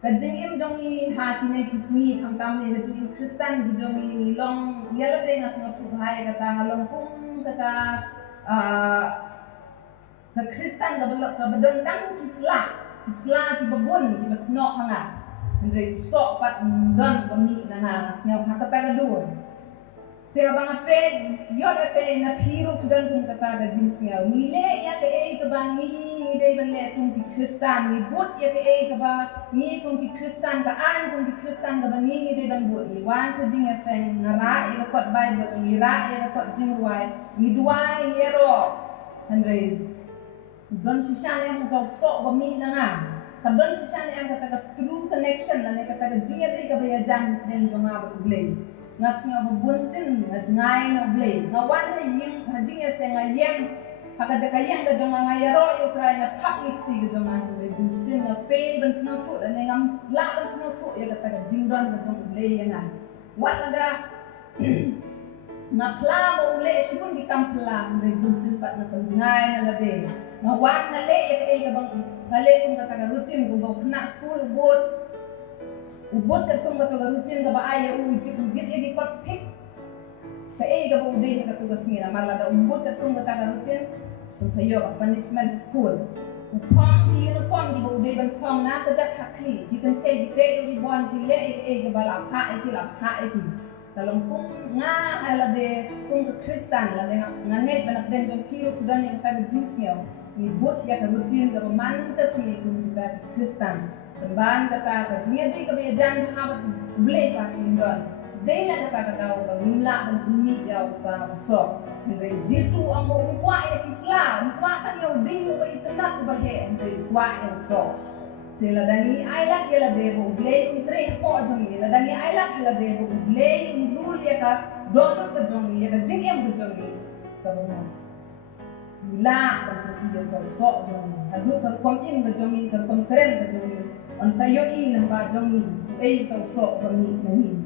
Kajing im jongi hati ne kisni tam ne kajing Kristen ki jongi long yala de ngas ngatu bhai kata long kum kata ka Kristen ka bedeng tang kisla ki babun ki basno hanga ndre sok pat ngan bami na ngas hakata kadun Tera bang ape yola se na phiru kudan kung kata ga jinsnya mile ya ke ei ka bang ni dei ban le kung ki Kristen ni but ya ke ei ka ba ni kung ki Kristen ka an kung ki Kristen ka bang ni dei ban but ni wan sa jing sen na ra ya kot Bible ni ra ya kot jing ruai ni duai ni ro andre don sishan yang ka sok ba mi na nga kadon sishan yang kata ka true connection la ne kata ga jing ya dei ka ba ya jang den jonga ba tuglei ngas nga bubunsin nga jngay na blade nga wan na yung hajing ya se nga yang hakajakayan ga jonga nga yaro yo try nga thak nikti ga jonga nga bubunsin nga fe ban snow fruit ane nga la ban snow fruit ya kata ga jingdon ga jonga blade nga wan nga nga pla mo ule shibun di kam pla nga bubunsin pat nga jngay na lade nga wan nga le ya kay ga bang nga le kung kata ga routine kung ba na school boat ubot ka kung bato garutin ka ba ay ujit di kot tik ka ga ba uday ka to singira malada ubot ka kung bata garutin kung sayo punishment school pang uniform di ba uday ban pang na ka jak hakli gitan kay gite uri bon di le ga ba la pa ki talong kung nga alade kung ka Kristen la nga net banak den jong piro kudan yang tabi jeans niyo ni bot ya ka rutin ka ba man ka si kung ka Kristen Ban kata kajinya dei kabe jan habat blei pa kindon dei na kata ka mula dan bumi ya ka so ndre Jesu ang kwa ya Islam kwa kan yo dei mo ba itanat ba he ndre kwa ya so tela dani ailat yela debo blei untre po jongi la dani ailat yela debo blei undul ya ka dono ka jongi ya ka jingyam ka jongi ka mo mula dan yo ka so jongi hadu ka komim ka jongi ka konkren ka jongi ang sayo ilang ba jongi ay tau so kami namin